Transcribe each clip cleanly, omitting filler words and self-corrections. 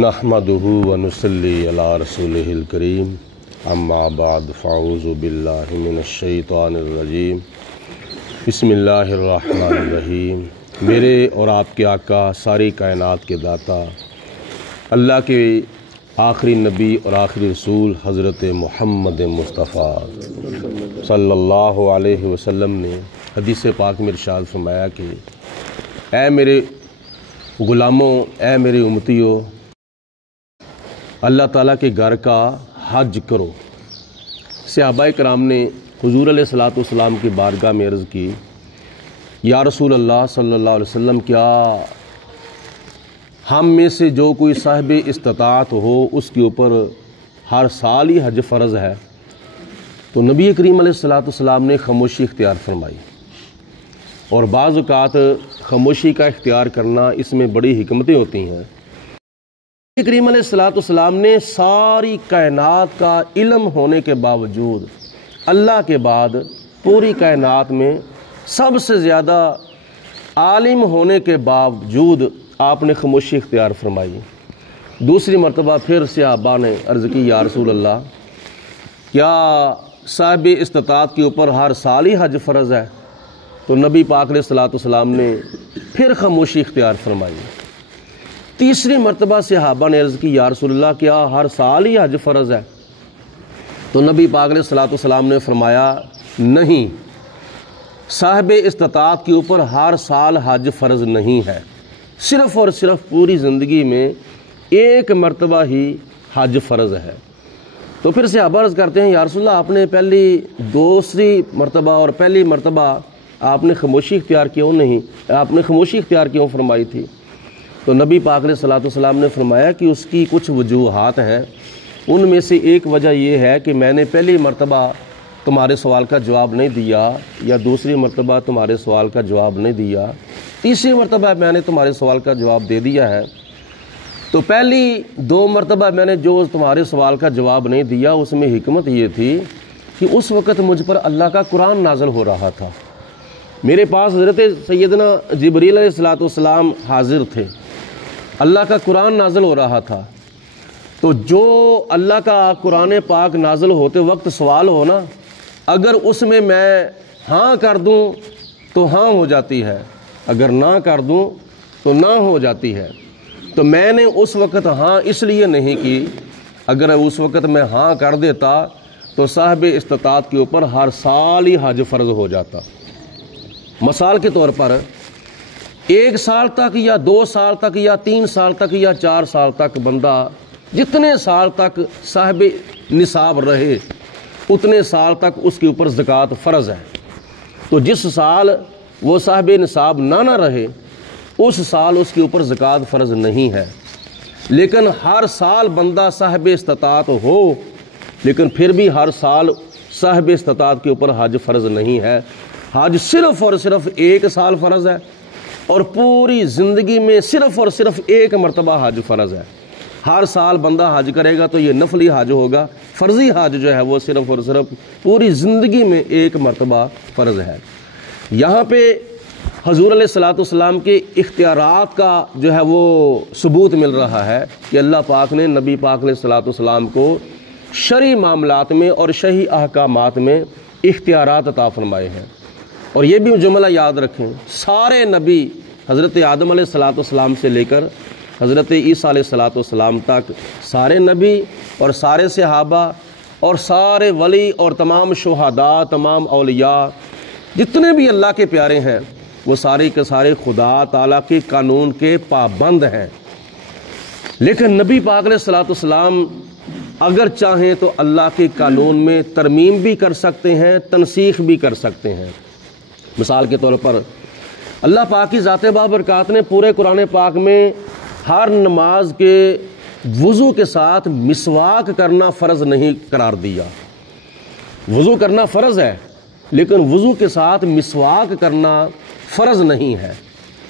نحمدہ ونصلی علی رسولہ الکریم اما بعد فاعوذ باللہ من الشیطان الرجیم بسم اللہ الرحمن الرحیم۔ میرے اور آپ کے آقا ساری کائنات کے داتا اللہ کے آخری نبی اور آخری رسول حضرت محمد مصطفیٰ صلی اللہ علیہ وسلم نے حدیث پاک میں ارشاد فرمایا کہ اے میرے غلاموں، اے میرے امتیوں، اللہ تعالیٰ کے گھر کا حج کرو۔ صحابہ کرام نے حضور علیہ الصلوۃ والسلام کی بارگاہ میں عرض کی، یا رسول اللہ صلی اللہ علیہ وسلم، کیا ہم میں سے جو کوئی صاحب استطاعت ہو اس کے اوپر ہر سال ہی حج فرض ہے؟ تو نبی کریم علیہ الصلوۃ والسلام نے خاموشی اختیار فرمائی، اور بعض اوقات خاموشی کا اختیار کرنا اس میں بڑی حکمتیں ہوتی ہیں۔ نبی کریم علیہ الصلوۃ والسلام نے ساری کائنات کا علم ہونے کے باوجود، اللہ کے بعد پوری کائنات میں سب سے زیادہ عالم ہونے کے باوجود آپ نے خاموشی اختیار فرمائی۔ دوسری مرتبہ پھر صحابہ نے عرض کی، یا رسول اللہ، کیا صاحب استطاعت کے اوپر ہر سال ہی حج فرض ہے؟ تو نبی پاک علیہ الصلوۃ والسلام نے پھر خاموشی اختیار فرمائی۔ تیسری مرتبہ صحابہ نے عرض کی، یا رسول اللہ، کیا ہر سال ہی حج فرض ہے؟ تو نبی پاک علیہ الصلوۃ والسلام نے فرمایا، نہیں، صاحب استطاعت کے اوپر ہر سال حج فرض نہیں ہے، صرف اور صرف پوری زندگی میں ایک مرتبہ ہی حج فرض ہے۔ تو پھر صحابہ عرض کرتے ہیں، یا رسول اللہ، آپ نے دوسری مرتبہ اور پہلی مرتبہ آپ نے خاموشی اختیار کیوں نہیں؟ آپ نے خاموشی اختیار کیوں فرمائی تھی؟ تو نبی پاک علیہ الصلوۃ والسلام نے فرمایا کہ اس کی کچھ وجوہات ہیں، ان میں سے ایک وجہ یہ ہے کہ میں نے پہلی مرتبہ تمہارے سوال کا جواب نہیں دیا، یا دوسری مرتبہ تمہارے سوال کا جواب نہیں دیا، تیسری مرتبہ میں نے تمہارے سوال کا جواب دے دیا ہے۔ تو پہلی دو مرتبہ میں نے جو تمہارے سوال کا جواب نہیں دیا، اس میں حکمت یہ تھی کہ اس وقت مجھ پر اللہ کا قرآن نازل ہو رہا تھا، میرے پاس حضرت سیدنا جبریل علیہ الصلوۃ والسلام حاضر تھے، اللہ کا قرآن نازل ہو رہا تھا۔ تو جو اللہ کا قرآن پاک نازل ہوتے وقت سوال ہو نا، اگر اس میں ہاں کر دوں تو ہاں ہو جاتی ہے، اگر نہ کر دوں تو نہ ہو جاتی ہے۔ تو میں نے اس وقت ہاں اس لیے نہیں کی، اگر اس وقت میں ہاں کر دیتا تو صاحب استطاعت کے اوپر ہر سال ہی حج فرض ہو جاتا۔ مثال کے طور پر 1 سال تک یا 2 سال تک یا 3 سال تک یا 4 سال تک بندہ جتنے سال تک صاحب نصاب رہے اتنے سال تک اس کے اوپر زکوٰۃ فرض ہے۔ تو جس سال وہ صاحب نصاب نہ رہے اس سال اس کے اوپر زکوٰۃ فرض نہیں ہے۔ لیکن ہر سال بندہ صاحب استطاعت ہو، لیکن پھر بھی ہر سال صاحب استطاعت کے اوپر حج فرض نہیں ہے۔ حج صرف اور صرف 1 سال فرض ہے، اور پوری زندگی میں صرف اور صرف 1 مرتبہ حج فرض ہے۔ ہر سال بندہ حج کرے گا تو یہ نفلی حج ہوگا، فرضی حج جو ہے وہ صرف اور صرف پوری زندگی میں 1 مرتبہ فرض ہے۔ یہاں پہ حضور علیہ الصلوۃ والسلام کے اختیارات کا جو ہے وہ ثبوت مل رہا ہے کہ اللہ پاک نے نبی پاک علیہ الصلوۃ والسلام کو شرعی معاملات میں اور شرعی احکامات میں اختیارات عطا فرمائے ہیں۔ اور یہ بھی جملہ یاد رکھیں، سارے نبی حضرت آدم علیہ الصلوۃ والسلام سے لے کر حضرت عیسیٰ علیہ الصلوۃ والسلام تک، سارے نبی اور سارے صحابہ اور سارے ولی اور تمام شہداء، تمام اولیاء، جتنے بھی اللہ کے پیارے ہیں، وہ سارے کے سارے خدا تعالیٰ کے قانون کے پابند ہیں۔ لیکن نبی پاک علیہ الصلوۃ والسلام اگر چاہیں تو اللہ کے قانون میں ترمیم بھی کر سکتے ہیں، تنسیخ بھی کر سکتے ہیں۔ مثال کے طور پر اللہ پاک کی ذات بابرکات نے پورے قرآن پاک میں ہر نماز کے وضو کے ساتھ مسواک کرنا فرض نہیں قرار دیا۔ وضو کرنا فرض ہے، لیکن وضو کے ساتھ مسواک کرنا فرض نہیں ہے۔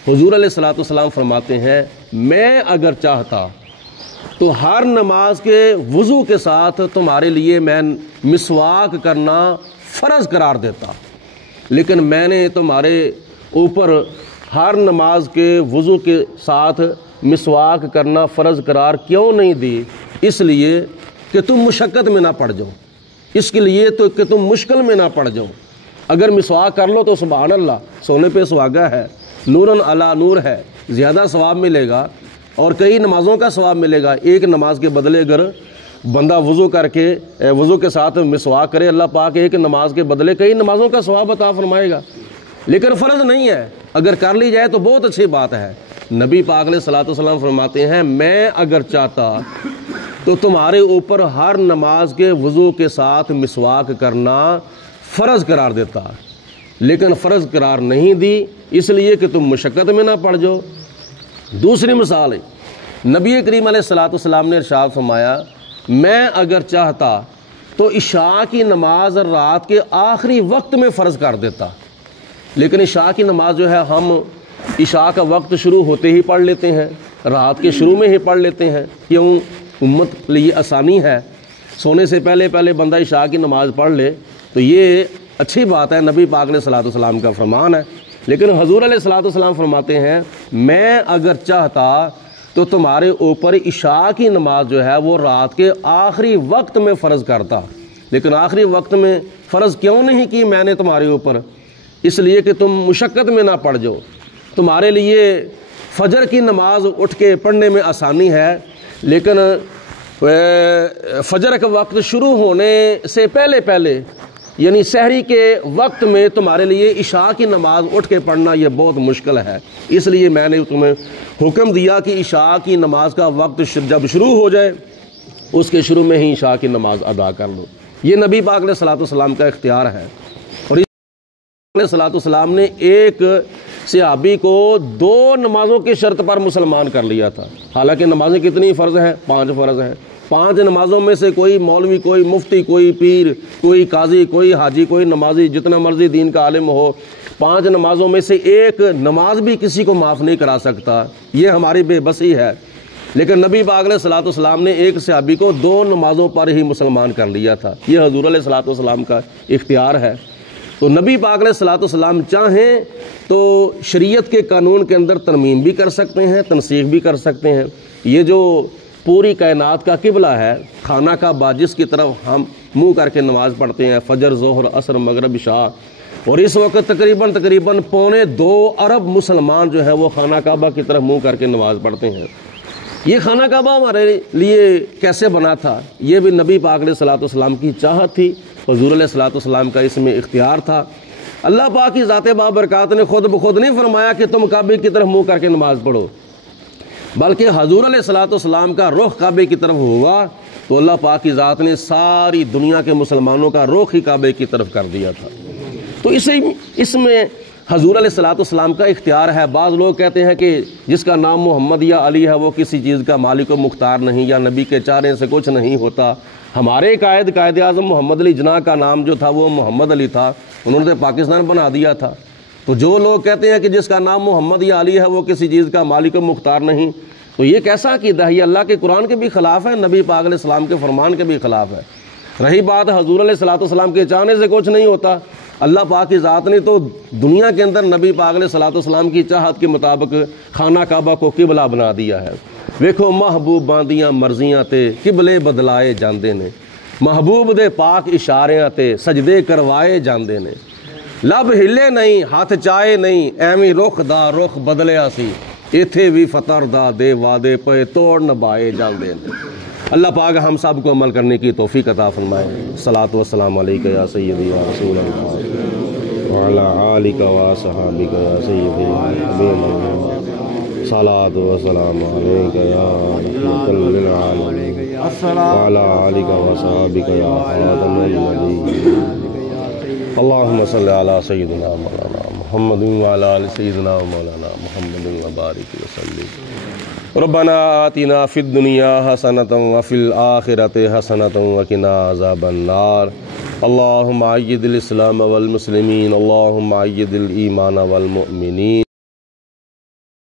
حضور علیہ الصلوۃ والسلام فرماتے ہیں، میں اگر چاہتا تو ہر نماز کے وضو کے ساتھ تمہارے لیے میں مسواک کرنا فرض قرار دیتا، لیکن میں نے تمہارے اوپر ہر نماز کے وضو کے ساتھ مسواک کرنا فرض قرار کیوں نہیں دی؟ اس لیے کہ تم مشقت میں نہ پڑ جاؤ، اس کے لیے تو کہ تم مشکل میں نہ پڑ جاؤ۔ اگر مسواک کر لو تو سبحان اللہ، سونے پہ سہاگا ہے، نورن علی نور ہے، زیادہ ثواب ملے گا اور کئی نمازوں کا ثواب ملے گا۔ ایک نماز کے بدلے اگر بندہ وضو کے ساتھ مسواک کرے، اللہ پاک ایک نماز کے بدلے کئی نمازوں کا ثواب عطا فرمائے گا، لیکن فرض نہیں ہے۔ اگر کر لی جائے تو بہت اچھی بات ہے۔ نبی پاک علیہ الصلوۃ والسلام فرماتے ہیں، میں اگر چاہتا تو تمہارے اوپر ہر نماز کے وضو کے ساتھ مسواک کرنا فرض قرار دیتا، لیکن فرض قرار نہیں دی اس لیے کہ تم مشقت میں نہ پڑ جاؤ۔ دوسری مثال ہے، نبی کریم علیہ الصلوۃ والسلام نے ارشاد فرمایا، میں اگر چاہتا تو عشاء کی نماز رات کے آخری وقت میں فرض کر دیتا، لیکن عشاء کی نماز جو ہے ہم عشاء کا وقت شروع ہوتے ہی پڑھ لیتے ہیں، رات کے شروع میں ہی پڑھ لیتے ہیں۔ کیوں؟ امت لیے آسانی ہے، سونے سے پہلے بندہ عشاء کی نماز پڑھ لے تو یہ اچھی بات ہے، نبی پاک علیہ الصلوۃ والسلام کا فرمان ہے۔ لیکن حضور علیہ الصلوۃ والسلام فرماتے ہیں، میں اگر چاہتا تو تمہارے اوپر عشاء کی نماز جو ہے وہ رات کے آخری وقت میں فرض کرتا، لیکن آخری وقت میں فرض کیوں نہیں کی میں نے تمہارے اوپر؟ اس لیے کہ تم مشقت میں نہ پڑ جاؤ۔ تمہارے لیے فجر کی نماز اٹھ کے پڑھنے میں آسانی ہے، لیکن فجر کا وقت شروع ہونے سے پہلے یعنی سحری کے وقت میں تمہارے لیے عشاء کی نماز اٹھ کے پڑھنا یہ بہت مشکل ہے، اس لیے میں نے تمہیں حکم دیا کہ عشاء کی نماز کا وقت جب شروع ہو جائے اس کے شروع میں ہی عشاء کی نماز ادا کر لو۔ یہ نبی پاک علیہ الصلوۃ والسلام کا اختیار ہے۔ اور علیہ الصلوۃ والسلام نے ایک صحابی کو 2 نمازوں کی شرط پر مسلمان کر لیا تھا، حالانکہ نمازیں کتنی فرض ہیں؟ 5 فرض ہیں۔ 5 نمازوں میں سے کوئی مولوی، کوئی مفتی، کوئی پیر، کوئی قاضی، کوئی حاجی، کوئی نمازی، جتنا مرضی دین کا عالم ہو، 5 نمازوں میں سے ایک نماز بھی کسی کو معاف نہیں کرا سکتا۔ یہ ہماری بے بسی ہے، لیکن نبی پاک علیہ الصلوۃ والسلام نے ایک صحابی کو 2 نمازوں پر ہی مسلمان کر لیا تھا۔ یہ حضور علیہ الصلوۃ والسلام کا اختیار ہے۔ تو نبی پاک علیہ الصلوۃ والسلام چاہیں تو شریعت کے قانون کے اندر ترمیم بھی کر سکتے ہیں، تنسیخ بھی کر سکتے ہیں۔ یہ جو پوری کائنات کا قبلہ ہے، خانہ کعبہ جس کی طرف ہم منہ کر کے نماز پڑھتے ہیں، فجر، ظہر، عصر، مغرب، عشاء، اور اس وقت تقریباً 2.25 ارب مسلمان جو ہے وہ خانہ کعبہ کی طرف منہ کر کے نماز پڑھتے ہیں۔ یہ خانہ کعبہ ہمارے لیے کیسے بنا تھا؟ یہ بھی نبی پاک علیہ الصلوۃ والسلام کی چاہت تھی، حضور علیہ الصلوۃ والسلام کا اس میں اختیار تھا۔ اللہ پاک کی ذات بابرکات نے خود بخود نہیں فرمایا کہ تم کعبے کی طرف منہ کر کے نماز پڑھو، بلکہ حضور علیہ الصلوۃ والسلام کا رخ کعبے کی طرف ہوا تو اللہ پاک کی ذات نے ساری دنیا کے مسلمانوں کا رخ ہی کعبے کی طرف کر دیا تھا۔ تو اس میں حضور علیہ الصلوۃ والسلام کا اختیار ہے۔ بعض لوگ کہتے ہیں کہ جس کا نام محمد یا علی ہے وہ کسی چیز کا مالک و مختار نہیں، یا نبی کے چارے سے کچھ نہیں ہوتا۔ ہمارے قائد اعظم محمد علی جناح کا نام جو تھا وہ محمد علی تھا، انہوں نے پاکستان بنا دیا تھا۔ تو جو لوگ کہتے ہیں کہ جس کا نام محمد یا علی ہے وہ کسی چیز کا مالک و مختار نہیں، تو یہ کیسا عقیدہ ہے؟ یہ اللہ کے قرآن کے بھی خلاف ہے، نبی پاک علیہ السلام کے فرمان کے بھی خلاف ہے۔ رہی بات حضور علیہ الصلوۃ والسلام کے چاہنے سے کچھ نہیں ہوتا، اللہ پاک کی ذات نے تو دنیا کے اندر نبی پاک علیہ الصلوۃ والسلام کی چاہت کے مطابق خانہ کعبہ کو قبلہ بنا دیا ہے۔ ویکھو محبوب باندیاں مرضیاں تے قبلے بدلائے جاندے نے، محبوب دے پاک اشاریاں تے سجدے کروائے جاندے نے، لب ہلے نہیں ہاتھ چائے نہیں، ایویں رخ دا رخ بدلیا سی، ایتھے بھی فطر دا دے وعدے پے توڑ نبھائے جاندے نے۔ اللہ پاک ہم سب کو عمل کرنے کی توفیق عطا فرمائے۔ صلاۃ و سلام علیکہ یا سیدی یا رسول اللہ وعلی آلک و صحابک یا سیدی یا حبیب اللہ، صلاۃ و سلام علیکہ یا رحمۃ للعالمین وعلی آلک و صحابک یا خاتم النبیین۔ اللہم صلی علی سیدنا مولانا محمد وعلی آل سیدنا مولانا محمد وبارک وسلم۔ ربنا آتنا فی الدنیا حسنۃ وفی الآخرۃ حسنۃ وقنا عذاب النار۔ اللہم اید الاسلام والمسلمین، اللہم اید الایمان والمؤمنین۔